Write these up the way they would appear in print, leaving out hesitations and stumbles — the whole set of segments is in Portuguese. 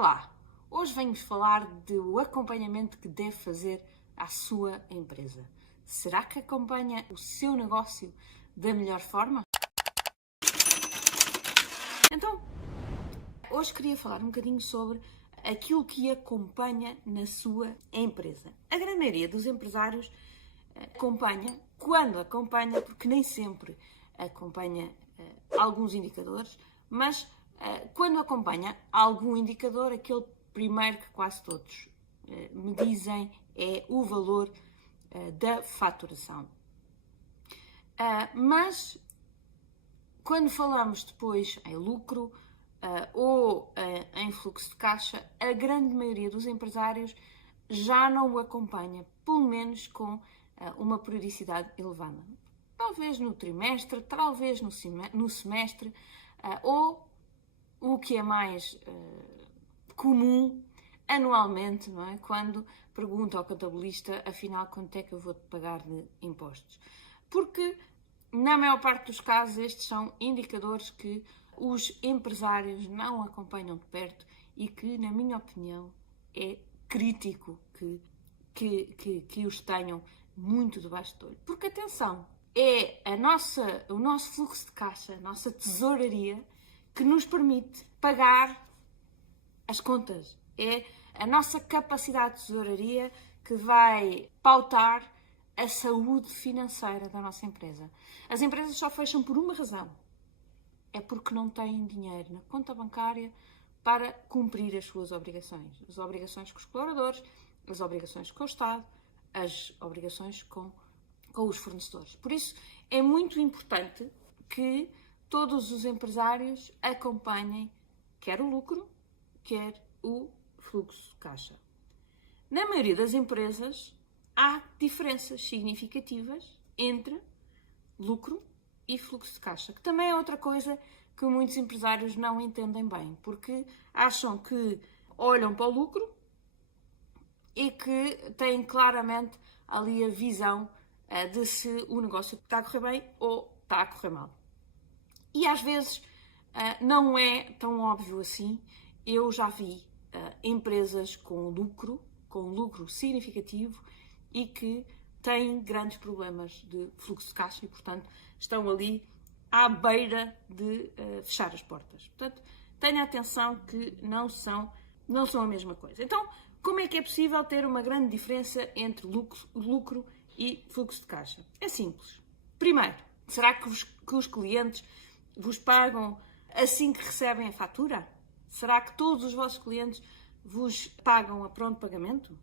Olá! Hoje venho-vos falar do acompanhamento que deve fazer à sua empresa. Será que acompanha o seu negócio da melhor forma? Então, hoje queria falar um bocadinho sobre aquilo que acompanha na sua empresa. A grande maioria dos empresários acompanha, quando acompanha, porque nem sempre acompanha alguns indicadores, mas quando acompanha algum indicador, aquele primeiro que quase todos me dizem é o valor da faturação. Mas quando falamos depois em lucro ou em fluxo de caixa, a grande maioria dos empresários já não o acompanha, pelo menos com uma periodicidade elevada. Talvez no trimestre, talvez no semestre, ou o que é mais comum, anualmente, não é? Quando pergunto ao contabilista, afinal, quanto é que eu vou pagar de impostos? Porque, na maior parte dos casos, estes são indicadores que os empresários não acompanham de perto e que, na minha opinião, é crítico que os tenham muito debaixo do olho. Porque, atenção, é o nosso fluxo de caixa, a nossa tesouraria, que nos permite pagar as contas. É a nossa capacidade de tesouraria que vai pautar a saúde financeira da nossa empresa. As empresas só fecham por uma razão. É porque não têm dinheiro na conta bancária para cumprir as suas obrigações. As obrigações com os colaboradores, as obrigações com o Estado, as obrigações com os fornecedores. Por isso, é muito importante que todos os empresários acompanhem quer o lucro, quer o fluxo de caixa. Na maioria das empresas, há diferenças significativas entre lucro e fluxo de caixa, que também é outra coisa que muitos empresários não entendem bem, porque acham que olham para o lucro e que têm claramente ali a visão de se o negócio está a correr bem ou está a correr mal. E às vezes não é tão óbvio assim. Eu já vi empresas com lucro significativo e que têm grandes problemas de fluxo de caixa e, portanto, estão ali à beira de fechar as portas. Portanto, tenha atenção que não são a mesma coisa. Então, como é que é possível ter uma grande diferença entre lucro e fluxo de caixa? É simples. Primeiro, será que os clientes vos pagam assim que recebem a fatura? Será que todos os vossos clientes vos pagam a pronto pagamento?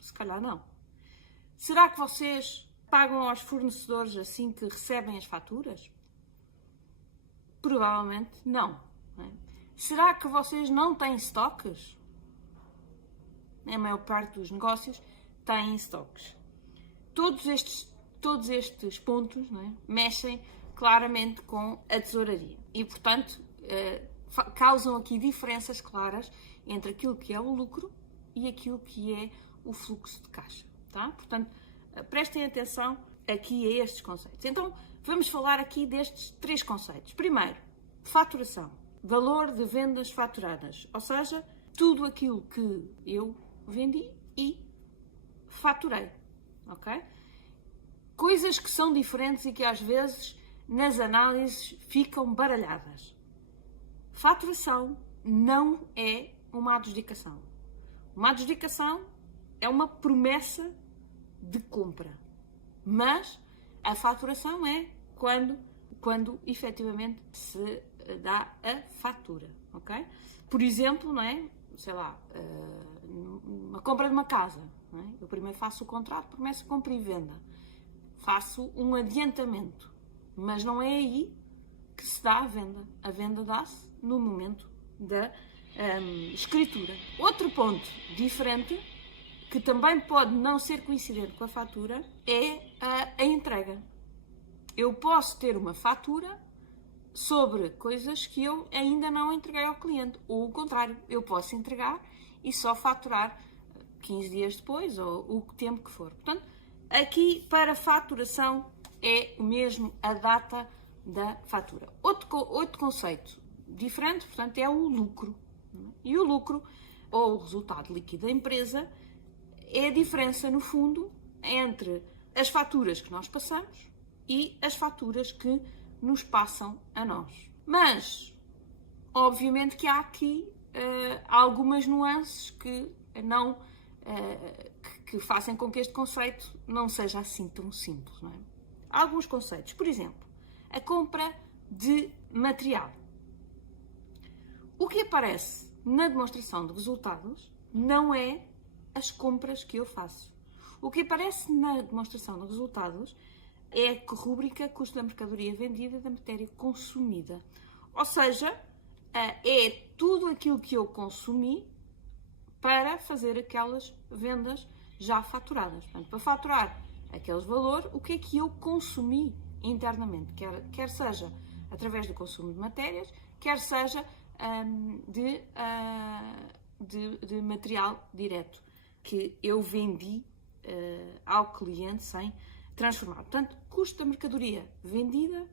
Se calhar não. Será que vocês pagam aos fornecedores assim que recebem as faturas? Provavelmente não. Será que vocês não têm estoques? A maior parte dos negócios têm estoques. Todos estes pontos, mexem claramente com a tesouraria e, portanto, causam aqui diferenças claras entre aquilo que é o lucro e aquilo que é o fluxo de caixa. Tá? Portanto, prestem atenção aqui a estes conceitos. Então, vamos falar aqui destes três conceitos. Primeiro, faturação. Valor de vendas faturadas. Ou seja, tudo aquilo que eu vendi e faturei. Ok? Coisas que são diferentes e que às vezes nas análises ficam baralhadas. Faturação não é uma adjudicação. Uma adjudicação é uma promessa de compra. Mas a faturação é quando efetivamente se dá a fatura. Ok? Por exemplo, uma compra de uma casa. Eu primeiro faço o contrato, promessa, compra e venda. Faço um adiantamento. Mas não é aí que se dá a venda. A venda dá-se no momento da escritura. Outro ponto diferente, que também pode não ser coincidente com a fatura, é a entrega. Eu posso ter uma fatura sobre coisas que eu ainda não entreguei ao cliente. Ou o contrário, eu posso entregar e só faturar 15 dias depois, ou o tempo que for. Portanto, aqui para faturação é o mesmo a data da fatura. Outro conceito diferente, portanto, é o lucro. E o lucro, ou o resultado líquido da empresa, é a diferença, no fundo, entre as faturas que nós passamos e as faturas que nos passam a nós. Mas, obviamente que há aqui algumas nuances que não que fazem com que este conceito não seja assim tão simples, não é? Alguns conceitos, por exemplo, a compra de material. O que aparece na demonstração de resultados não é as compras que eu faço. O que aparece na demonstração de resultados é a rúbrica custo da mercadoria vendida e da matéria consumida. Ou seja, é tudo aquilo que eu consumi para fazer aquelas vendas já faturadas. Portanto, para faturar aqueles valores, o que é que eu consumi internamente? Quer seja através do consumo de matérias, quer seja de material direto que eu vendi ao cliente sem transformar. Portanto, custo da mercadoria vendida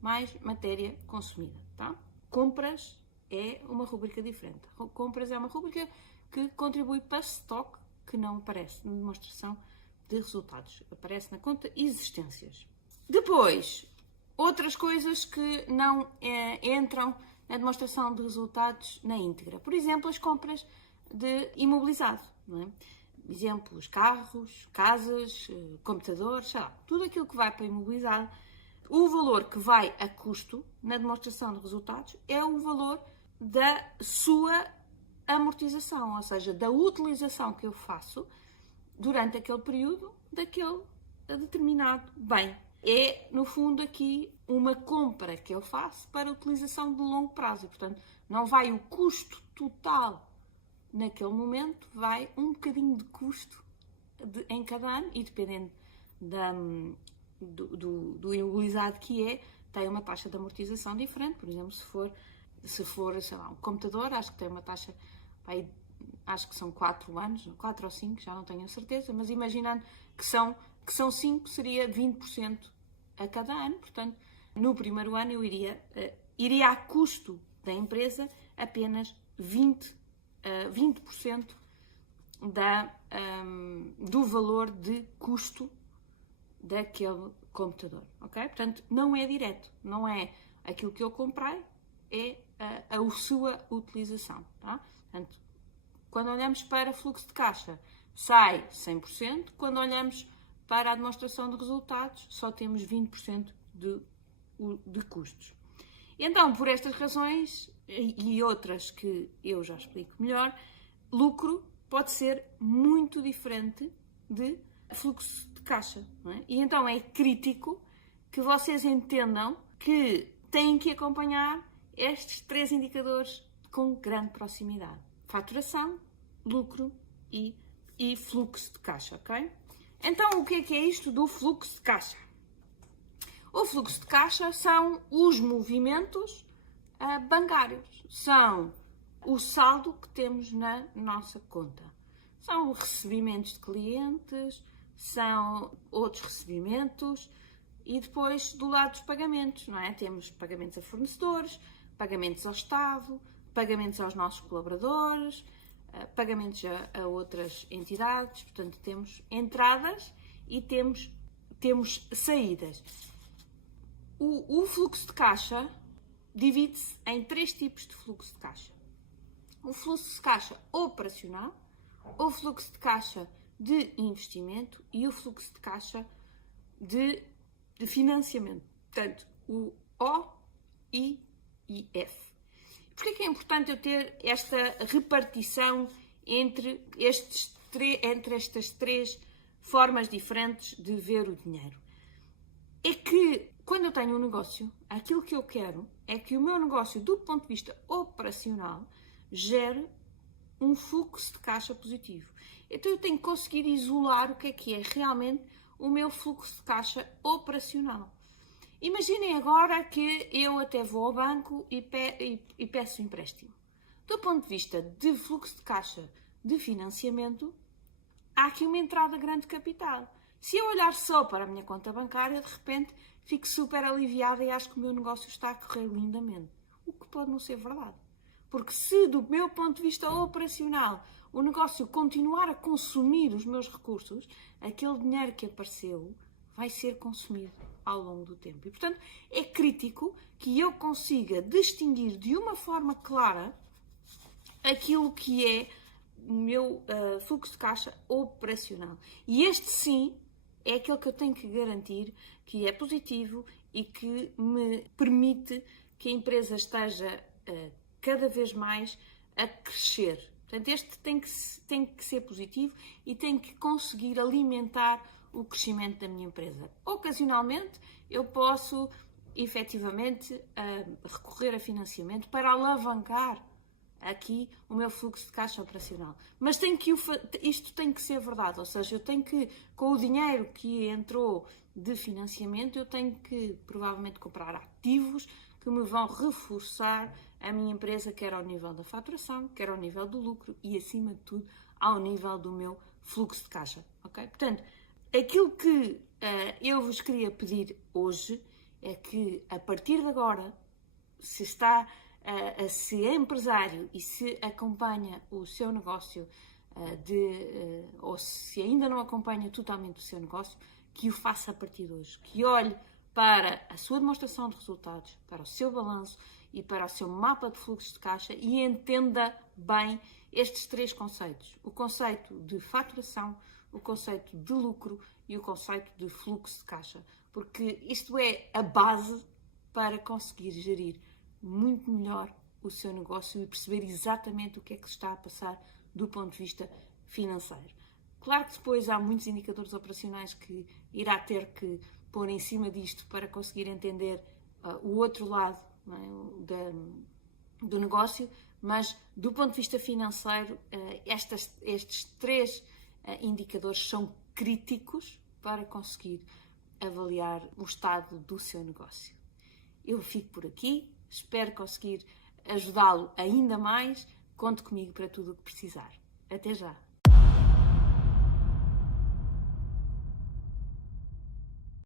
mais matéria consumida. Tá? Compras é uma rúbrica diferente. Compras é uma rúbrica que contribui para stock, que não aparece na demonstração de resultados. Aparece na conta existências. Depois, outras coisas que não entram na demonstração de resultados na íntegra. Por exemplo, as compras de imobilizado. Não é? Exemplos, carros, casas, computadores, sei lá, tudo aquilo que vai para imobilizado. O valor que vai a custo na demonstração de resultados é o valor da sua amortização, ou seja, da utilização que eu faço durante aquele período daquele determinado bem. É, no fundo, aqui uma compra que eu faço para utilização de longo prazo. E, portanto, não vai o custo total naquele momento, vai um bocadinho de custo em cada ano e dependendo do imobilizado que é, tem uma taxa de amortização diferente. Por exemplo, se for sei lá, um computador, acho que tem uma taxa, acho que são 4 anos, 4 ou 5, já não tenho a certeza, mas imaginando que são 5, seria 20% a cada ano. Portanto, no primeiro ano eu iria a custo da empresa apenas 20% do valor de custo daquele computador, ok? Portanto, não é direto, não é aquilo que eu comprei, é a sua utilização, tá? Portanto, quando olhamos para fluxo de caixa, sai 100%, quando olhamos para a demonstração de resultados, só temos 20% de custos. Então, por estas razões e outras que eu já explico melhor, lucro pode ser muito diferente de fluxo de caixa. Não é? E então é crítico que vocês entendam que têm que acompanhar estes 3 indicadores com grande proximidade. Faturação, lucro e fluxo de caixa, ok? Então, o que é isto do fluxo de caixa? O fluxo de caixa são os movimentos bancários, são o saldo que temos na nossa conta. São recebimentos de clientes, são outros recebimentos e depois do lado dos pagamentos, não é? Temos pagamentos a fornecedores, pagamentos ao Estado, pagamentos aos nossos colaboradores, pagamentos a outras entidades. Portanto, temos entradas e temos saídas. O fluxo de caixa divide-se em 3 tipos de fluxo de caixa. O fluxo de caixa operacional, o fluxo de caixa de investimento e o fluxo de caixa de financiamento. Portanto, o O, I e F. Porquê é que é importante eu ter esta repartição entre estas 3 formas diferentes de ver o dinheiro? É que, quando eu tenho um negócio, aquilo que eu quero é que o meu negócio, do ponto de vista operacional, gere um fluxo de caixa positivo. Então eu tenho que conseguir isolar o que é realmente o meu fluxo de caixa operacional. Imaginem agora que eu até vou ao banco e peço um empréstimo. Do ponto de vista de fluxo de caixa de financiamento, há aqui uma entrada grande de capital. Se eu olhar só para a minha conta bancária, de repente fico super aliviada e acho que o meu negócio está a correr lindamente. O que pode não ser verdade. Porque se, do meu ponto de vista operacional, o negócio continuar a consumir os meus recursos, aquele dinheiro que apareceu vai ser consumido ao longo do tempo. E, portanto, é crítico que eu consiga distinguir de uma forma clara aquilo que é o meu fluxo de caixa operacional. E este, sim, é aquele que eu tenho que garantir que é positivo e que me permite que a empresa esteja cada vez mais a crescer. Portanto, este tem que ser positivo e tem que conseguir alimentar o crescimento da minha empresa. Ocasionalmente, eu posso, efetivamente, recorrer a financiamento para alavancar aqui o meu fluxo de caixa operacional. Mas isto tem que ser verdade, ou seja, eu tenho que, com o dinheiro que entrou de financiamento, eu tenho que, provavelmente, comprar ativos que me vão reforçar a minha empresa, quer ao nível da faturação, quer ao nível do lucro e, acima de tudo, ao nível do meu fluxo de caixa. Ok? Portanto, aquilo que eu vos queria pedir hoje é que, a partir de agora, se é empresário e se acompanha o seu negócio ou se ainda não acompanha totalmente o seu negócio, que o faça a partir de hoje, que olhe para a sua demonstração de resultados, para o seu balanço e para o seu mapa de fluxo de caixa e entenda bem estes 3 conceitos. O conceito de faturação, o conceito de lucro e o conceito de fluxo de caixa. Porque isto é a base para conseguir gerir muito melhor o seu negócio e perceber exatamente o que é que se está a passar do ponto de vista financeiro. Claro que depois há muitos indicadores operacionais que irá ter que pôr em cima disto para conseguir entender o outro lado, não é, do negócio, mas do ponto de vista financeiro, estes 3 indicadores são críticos para conseguir avaliar o estado do seu negócio. Eu fico por aqui, espero conseguir ajudá-lo ainda mais. Conte comigo para tudo o que precisar. Até já!